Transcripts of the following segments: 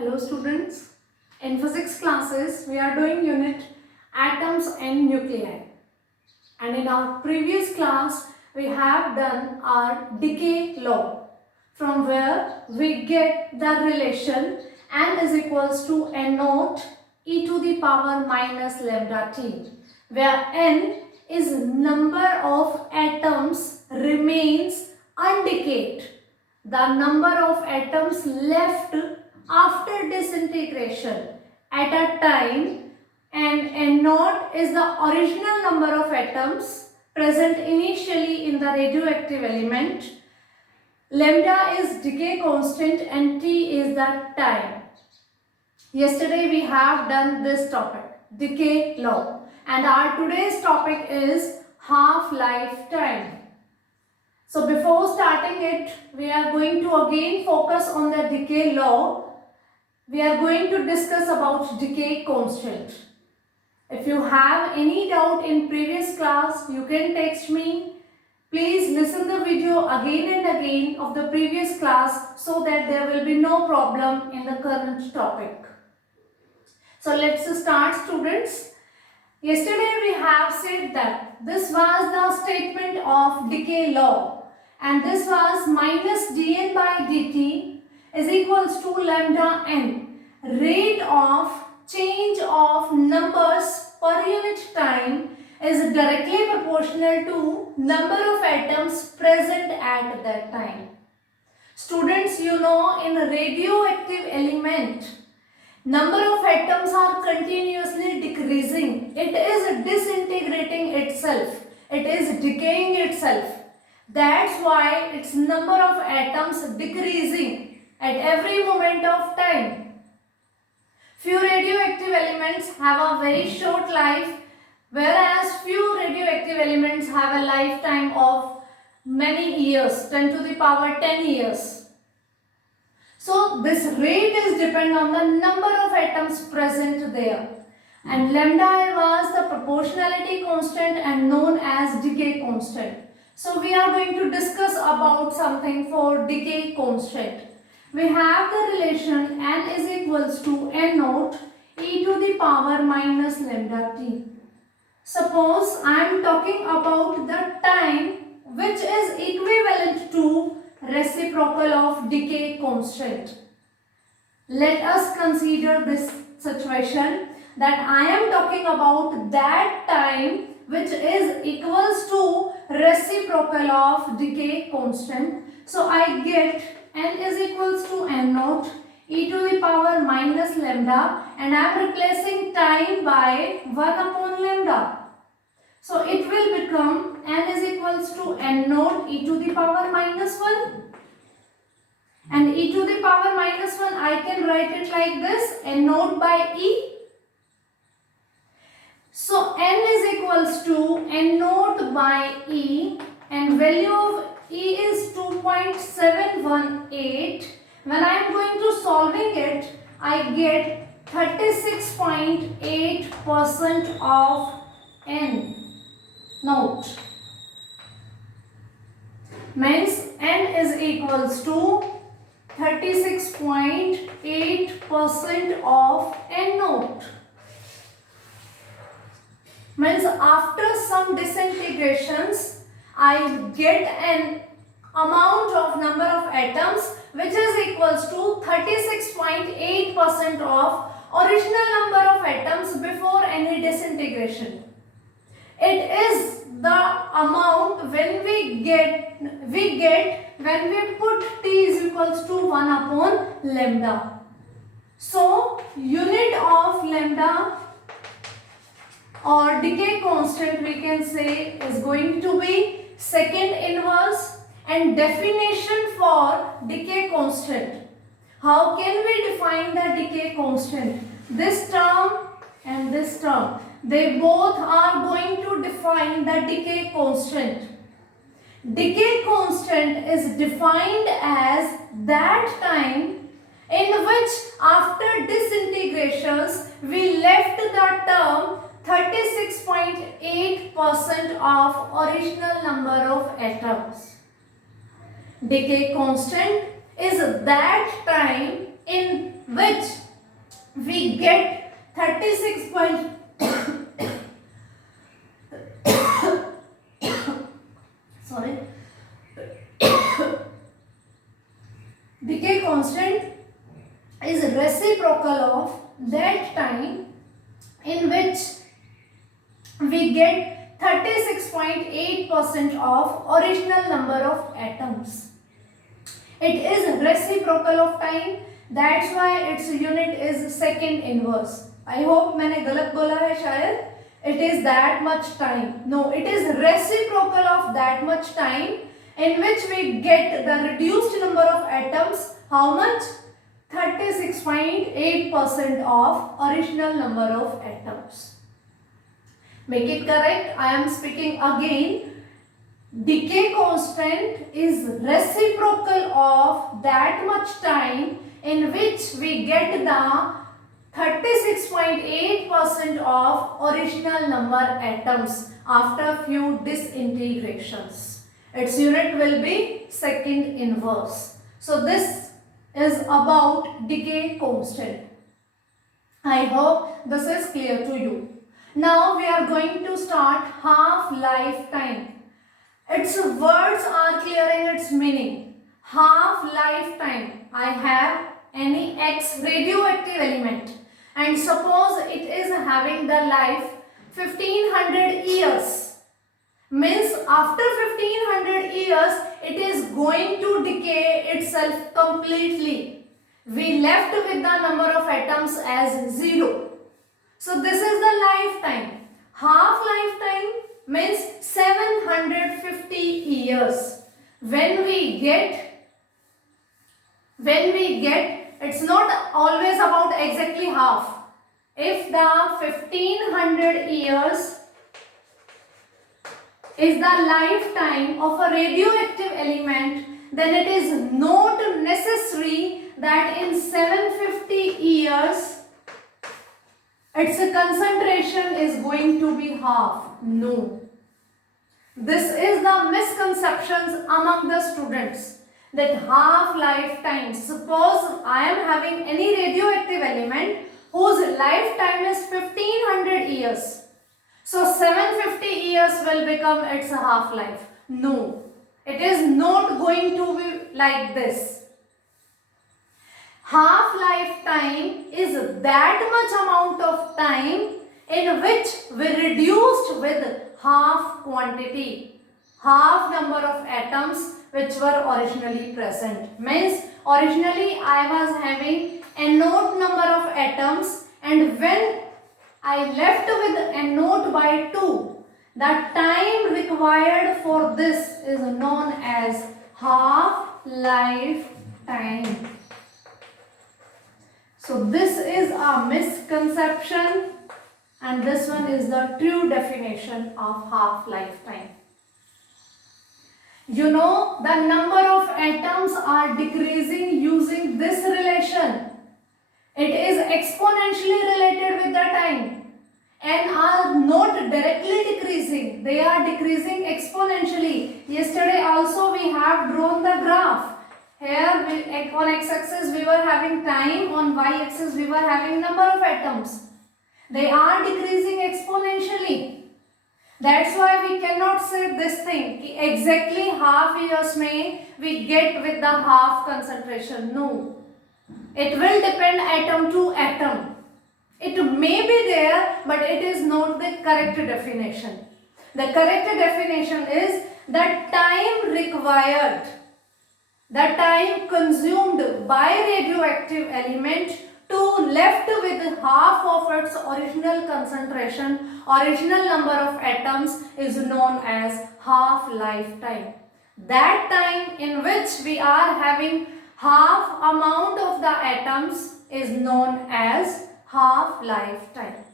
Hello students, in physics classes we are doing unit atoms and nuclei, and in our previous class we have done our decay law, from where we get the relation n is equals to n naught e to the power minus lambda t, where n is number of atoms remains undecayed, the number of atoms left after disintegration at a time, and n naught is the original number of atoms present initially in the radioactive element. Lambda is decay constant and T is the time. Yesterday we have done this topic, decay law, and our today's topic is half-life time. So before starting it, we are going to again focus on the decay law. We are going to discuss about decay constant. If you have any doubt in previous class, you can text me. Please listen the video again and again of the previous class so that there will be no problem in the current topic. So let's start, students. Yesterday we have said that this was the statement of decay law, and this was minus dN by dt is equals to lambda n, rate of change of numbers per unit time is directly proportional to number of atoms present at that time. Students, you know, in a radioactive element, number of atoms are continuously decreasing. It is disintegrating itself. It is decaying itself. That's why its number of atoms decreasing at every moment of time. Few radioactive elements have a very short life, whereas few radioactive elements have a lifetime of many years, 10 to the power 10 years. So this rate is depend on the number of atoms present there. And lambda was the proportionality constant and known as decay constant. So we are going to discuss about something for decay constant. We have the relation n is equals to n naught e to the power minus lambda t. Suppose I am talking about the time which is equivalent to reciprocal of decay constant. Let us consider this situation that I am talking about that time which is equals to reciprocal of decay constant. So I get n is equals to n naught e to the power minus lambda, and I am replacing time by 1 upon lambda. So it will become n is equals to n naught e to the power minus 1. And e to the power minus 1, I can write it like this, n naught by e. So n is equals to n naught by e, and value of e is 2.718. When I am going to solving it, I get 36.8% of n naught. Means n is equals to 36.8% of n naught. Means after some disintegrations, I get an amount of number of atoms which is equals to 36.8% of original number of atoms before any disintegration. It is the amount when we get when we put T is equals to 1 upon lambda. So unit of lambda or decay constant we can say is going to be second inverse. And definition for decay constant. How can we define the decay constant? This term and this term, they both are going to define the decay constant. Decay constant is defined as that time in which after disintegrations we left the term 36.8% of original number of atoms. Decay constant is that time in which we get 36 point sorry decay constant is reciprocal of that time in which we get 36.8% of original number of atoms. It is reciprocal of time, that's why its unit is second inverse. I hope मैंने गलत बोला है शायद. It is that much time. No, it is reciprocal of that much time in which we get the reduced number of atoms. How much? 36.8% of original number of atoms. Make it correct. I am speaking again. Decay constant is reciprocal of that much time in which we get the 36.8% of original number atoms after few disintegrations. Its unit will be second inverse. So this is about decay constant. I hope this is clear to you. Now we are going to start half-life time. Its words are clearing its meaning. Half-life time. I have any X radioactive element and suppose it is having the life 1500 years. Means after 1500 years it is going to decay itself completely. We left with the number of atoms as 0. So this is the lifetime. Half-lifetime means 750 years. When we get, it's not always about exactly half. If the 1500 years is the lifetime of a radioactive element, then it is not necessary that in 750 years its concentration is going to be half. No. This is the misconceptions among the students, that half-lifetime. Suppose I am having any radioactive element whose lifetime is 1500 years. So 750 years will become its half-life. No. It is not going to be like this. Half-life time is that much amount of time in which we reduced with half quantity, half number of atoms which were originally present. Means originally I was having anode number of atoms, and when I left with anode by 2, the time required for this is known as half-life time. So this is a misconception and this one is the true definition of half-life time. You know, the number of atoms are decreasing using this relation. It is exponentially related with the time and are not directly decreasing. They are decreasing exponentially. Yesterday also we have drawn the graph. Here on x-axis we were having time, on y-axis we were having number of atoms. They are decreasing exponentially. That's why we cannot say this thing, exactly half years may we get with the half concentration. No. It will depend atom to atom. It may be there, but it is not the correct definition. The correct definition is the time required, the time consumed by radioactive element to left with half of its original concentration, original number of atoms is known as half-life time. That time in which we are having half amount of the atoms is known as half-life time.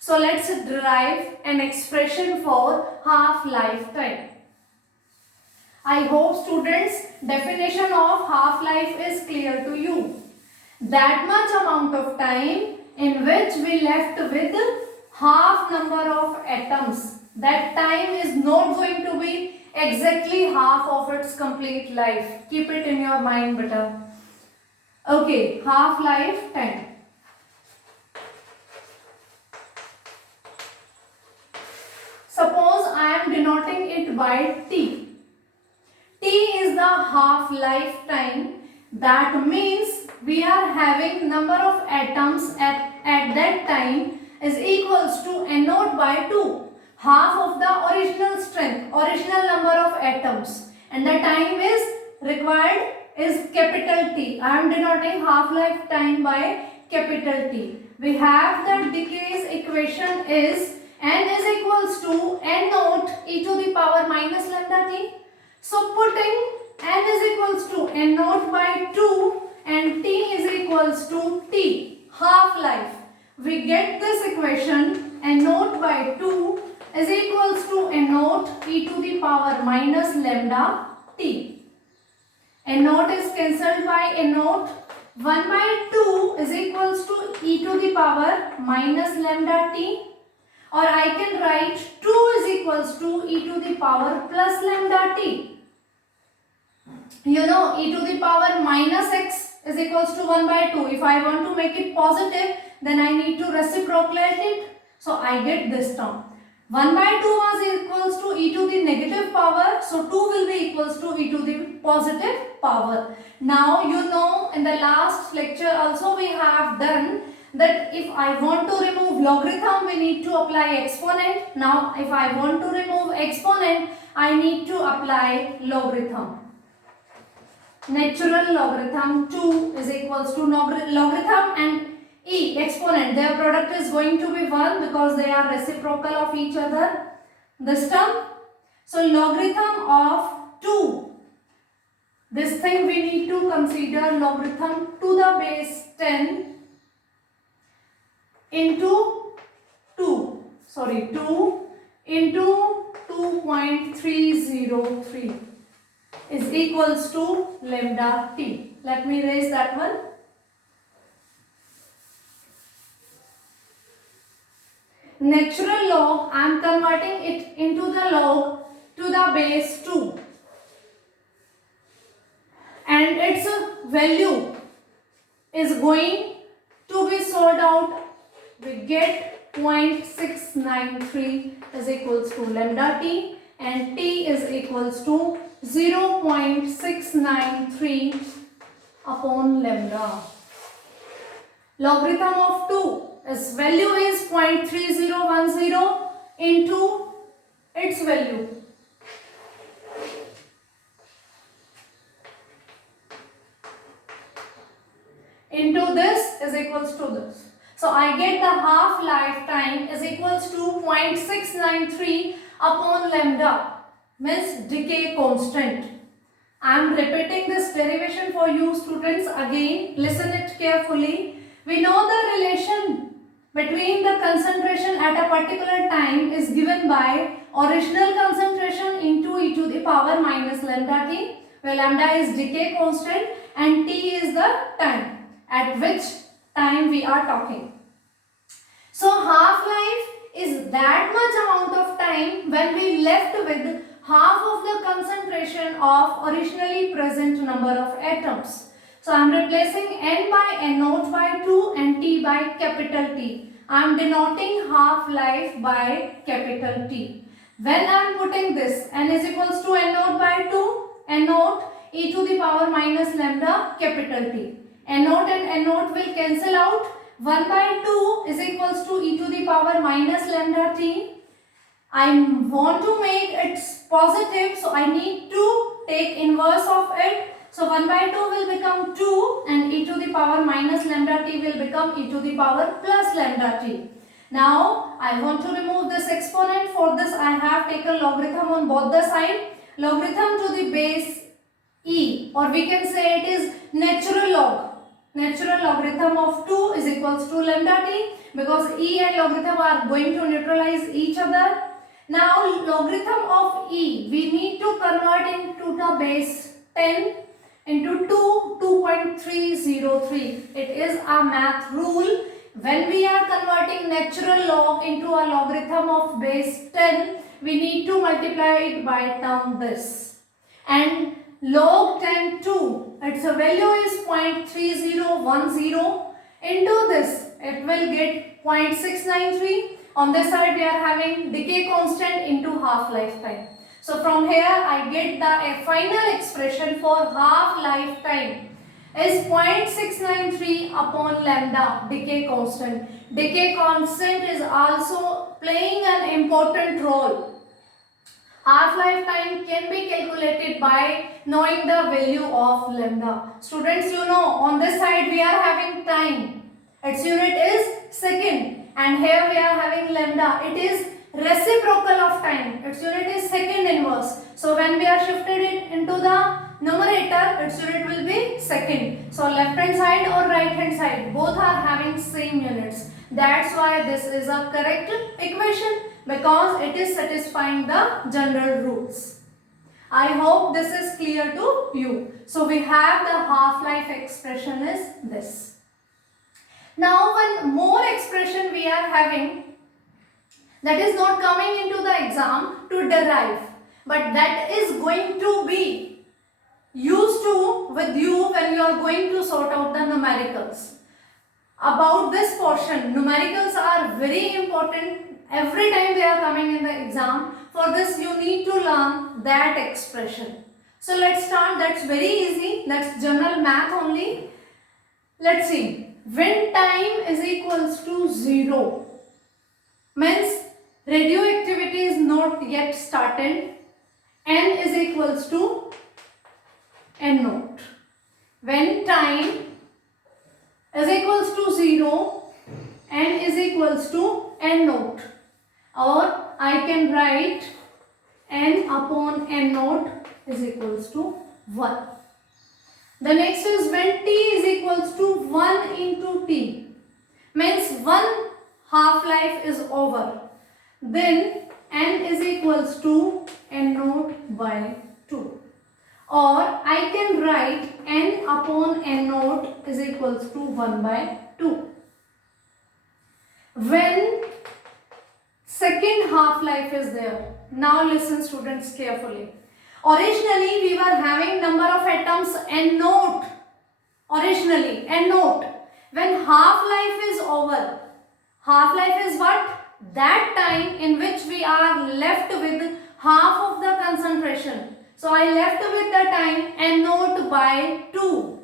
So let's derive an expression for half-life time. I hope students, definition of half-life is clear to you. That much amount of time in which we left with half number of atoms. That time is not going to be exactly half of its complete life. Keep it in your mind, beta. Okay, half-life 10. Suppose I am denoting it by T. T is the half-life time. That means we are having number of atoms at that time is equals to N naught by 2. Half of the original strength, original number of atoms. And the time is required is capital T. I am denoting half-life time by capital T. We have the decay's equation is N is equals to N naught e to the power minus lambda T. So putting N is equals to N naught by 2 and T is equals to T, half-life. We get this equation N naught by 2 is equals to N naught e to the power minus lambda T. N naught is cancelled by N naught. 1 by 2 is equals to e to the power minus lambda T. Or I can write 2 is equals to e to the power plus lambda T. You know, e to the power minus x is equals to 1 by 2. If I want to make it positive, then I need to reciprocate it. So I get this term. 1 by 2 was equals to e to the negative power. So 2 will be equals to e to the positive power. Now you know in the last lecture also we have done that if I want to remove logarithm, we need to apply exponent. Now if I want to remove exponent, I need to apply logarithm. Natural logarithm 2 is equals to logarithm and e exponent. Their product is going to be 1 because they are reciprocal of each other. This term. So logarithm of 2. This thing we need to consider logarithm to the base 10 into 2 into 2.303 is equals to lambda T. Let me erase that one. Natural log, I am converting it into the log to the base 2. And its value is going to be sorted out. We get 0.693 is equals to lambda T and T is equals to 0.693 upon lambda. Logarithm of 2, its value is 0.3010 into its value. Into this is equals to this. So I get the half-life time is equals to 0.693 upon lambda, means decay constant. I am repeating this derivation for you students again. Listen it carefully. We know the relation between the concentration at a particular time is given by original concentration into e to the power minus lambda T, where lambda is decay constant and T is the time at which time we are talking. So half-life is that much amount of time when we left with half of the concentration of originally present number of atoms. So I am replacing N by N naught by 2 and T by capital T. I am denoting half-life by capital T. When I am putting this, N is equals to N naught by 2, N naught e to the power minus lambda capital T. N naught and N naught will cancel out. 1 by 2 is equals to e to the power minus lambda T. I want to make it positive, so I need to take inverse of it. So 1 by 2 will become 2 and e to the power minus lambda T will become e to the power plus lambda T. Now I want to remove this exponent. For this I have taken logarithm on both the side. Logarithm to the base e, or we can say it is natural log. Natural logarithm of 2 is equals to lambda T, because e and logarithm are going to neutralize each other. Now logarithm of e we need to convert into the base 10 into 2.303. It is a math rule. When we are converting natural log into a logarithm of base 10, we need to multiply it by term this. And log 10 2. Its value is 0.3010. Into this, it will get 0.693. On this side, we are having decay constant into half-life time. So from here, I get the final expression for half-life time is 0.693 upon lambda, decay constant. Decay constant is also playing an important role. Half-life time can be calculated by knowing the value of lambda. Students, you know, on this side we are having time. Its unit is second, and here we are having lambda. It is reciprocal of time. Its unit is second inverse. So when we are shifted it into the numerator, its unit will be second. So left hand side or right hand side, both are having same units. That's why this is a correct equation, because it is satisfying the general rules. I hope this is clear to you. So we have the half-life expression is this. Now one more expression we are having that is not coming into the exam to derive, but that is going to be used to with you when you are going to sort out the numericals. About this portion, numericals are very important. Every time they are coming in the exam. For this you need to learn that expression. So let's start. That's very easy. That's general math only. Let's see. When time is equals to 0, means radioactivity is not yet started, n is equals to n naught. When time is equals to 0, n is equals to n naught, or I can write n upon n naught is equals to 1. The next is when t is equals to 1 into t, means one half-life is over. Then n is equals to n naught by 2. Or I can write n upon n naught is equals to 1 by 2. When second half-life is there. Now listen students carefully. Originally we were having number of atoms n naught. Originally n naught. When half-life is over, half-life is what? That time in which we are left with half of the concentration. So I left with the time n naught by 2.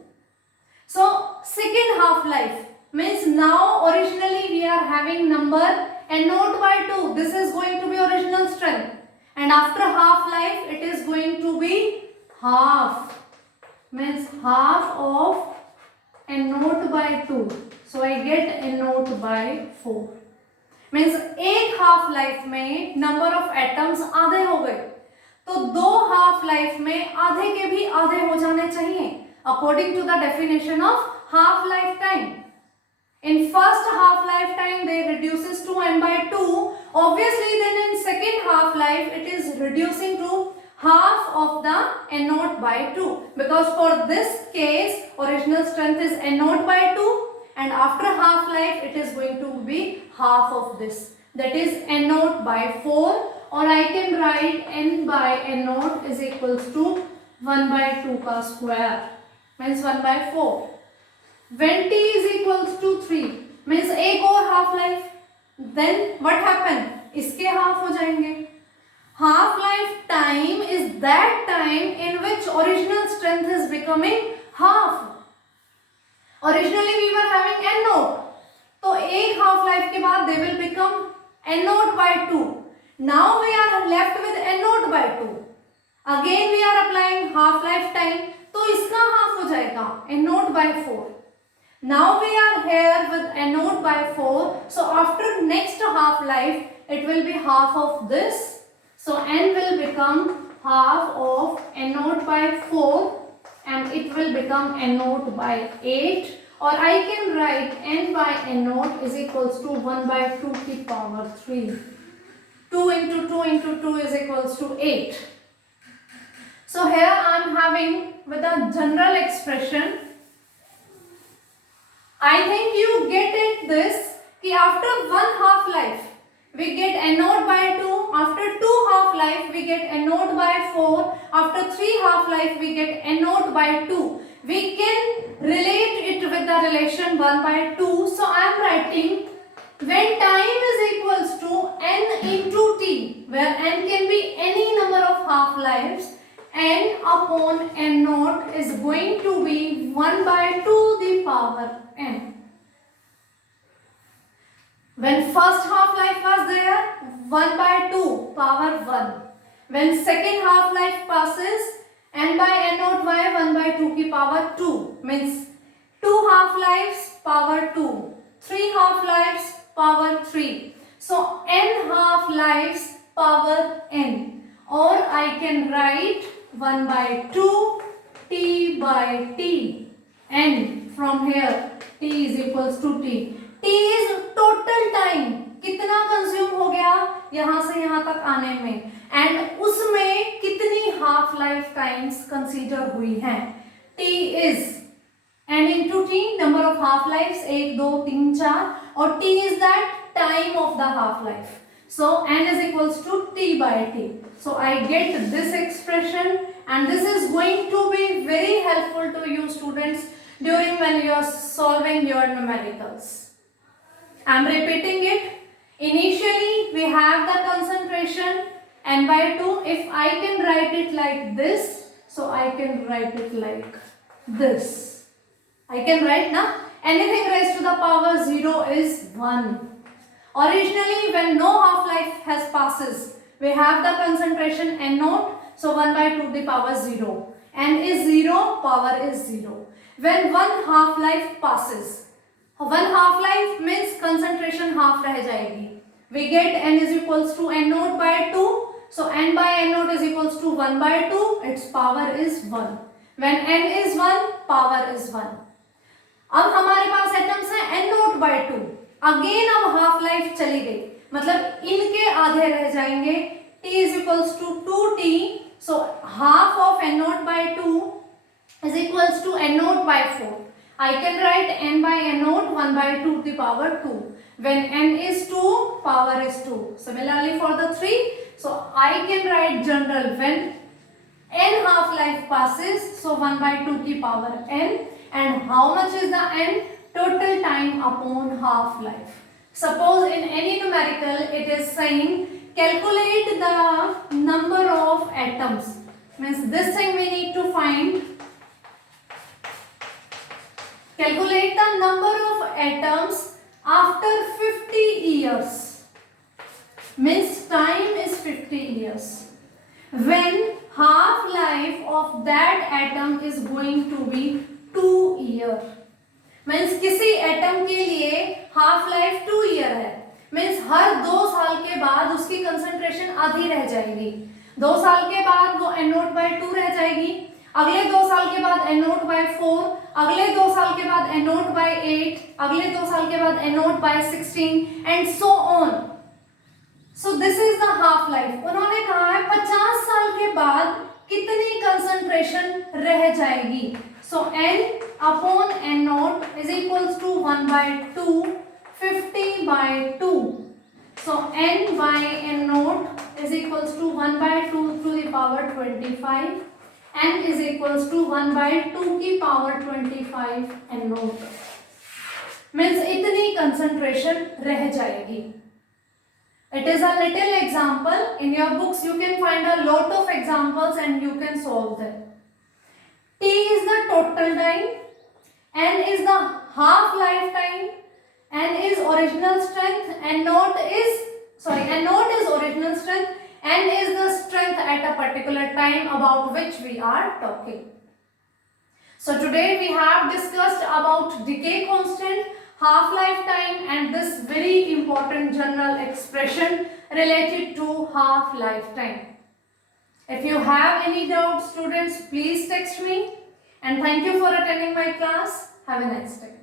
So second half-life means now originally we are having number n naught by 2. This is going to be original strength. And after half-life it is going to be half. Means half of n naught by 2. So I get n naught by 4. Means एक half life में number of atoms आधे हो गए, तो दो half life में आधे के भी आधे हो जाने चाहिए according to the definition of half life time. In first half lifetime they reduces to n by 2. Obviously then in second half life it is reducing to half of the n naught by 2, because for this case original strength is n naught by 2 and after half life it is going to be half of this, that is n naught by 4, or I can write n by n naught is equals to 1 by 2 का square, means 1 by 4. When t is equals to 3 means एक और half life, then what happen? इसके half हो जाएंगे. Half life time is that time in which original strength is becoming half. Originally we were having n naught, तो एक half life के बाद they will become n naught by 2. Now we are left with n naught by 2. Again we are applying half life time, तो इसका half हो जाएगा n naught by 4. Now we are here with n naught by 4. So after next half life it will be half of this. So n will become half of n naught by 4 and it will become n naught by 8, or I can write n by n naught is equals to 1 by 2 की power 3. 2 into 2 into 2 is equals to 8. So here I am having with a general expression. I think you get it this कि after one half life we get n0 by 2. After 2 half-life, we get n0 by 4. After 3 half-life, we get n0 by 2. We can relate it with the relation 1 by 2. So I am writing when time is equals to n into t, where n can be any number of half-lives, n upon n0 is going to be 1 by 2 the power n. When first half-life was there, 1 by 2 power 1. When second half-life passes, n by n0 by 1 by 2 की power 2, means 2 half-lives power 2, 3 half-lives power 3. So n half-lives power n, or I can write 1 by 2 t by t, n from here t is equals to t. t is total time, कितना consume हो गया यहाँ से यहाँ तक आने में, and उसमें कितनी हाफ लाइफ टाइम्स कंसीडर हुई हैं. t is n into t, number of half lives 1 2 3 4, और t is that time of the half life. So n is equals to t by t. So I get this expression, and this is going to be very helpful to you students during when you are solving your numericals. I am repeating it. Initially we have the concentration n by 2. If I can write it like this, so I can write it like this. I can write now anything raised to the power 0 is 1. Originally when no half-life has passes, we have the concentration n0, so 1 by 2 the power 0. n is 0, power is 0. When one half-life passes, one half-life means concentration half रह जाएगी. We get n is equals to n0 by 2. So n by n0 is equals to 1 by 2. Its power is 1. When n is 1, power is 1. अब हमारे पास atoms हैं n0 by 2. Again अब half life चली गई, मतलब इनके आधे रह जाएंगे. t is equals to 2t. So half of n0 by 2 is equals to n0 by 4. I can write n by n0 1 by 2 to the power 2. When n is 2, power is 2. Similarly for the 3, so I can write general when n half life passes, so 1 by 2 to power n, and how much is the n? Total time upon half life. Suppose in any numerical it is saying calculate the number of atoms, means this thing we need to find. Calculate the number of atoms after 50 years. Means time is 50 years. When half-life of that atom is going to be 2 years. Means किसी atom के लिए half-life 2 year है. Means हर 2 साल के बाद उसकी concentration आधी रह जाएगी. 2 साल के बाद वो n0 by 2 रह जाएगी. अगले 2 साल के बाद n0 by 4, अगले 2 साल के बाद n0 by 8, अगले 2 साल के बाद n0 by 16 and so on. So this is the half life. उन्होंने कहा है 50 साल के बाद कितनी कंसंट्रेशन रह जाएगी. So n upon n0 is equals to 1 by 2, 50 by 2. So n by n0 is equals to 1 by 2 to the power 25. n is equals to 1 by 2 की power 25 n0. Means इतनी concentration रह जाएगी. It is a little example. In your books you can find a lot of examples and you can solve them. T is the total time, n is the half lifetime, n is original strength, n0 is original strength, n is the strength at a particular time about which we are talking. So today we have discussed about decay constant, half-life time, and this very important general expression related to half-life time. If you have any doubts, students, please text me. And thank you for attending my class. Have a nice day.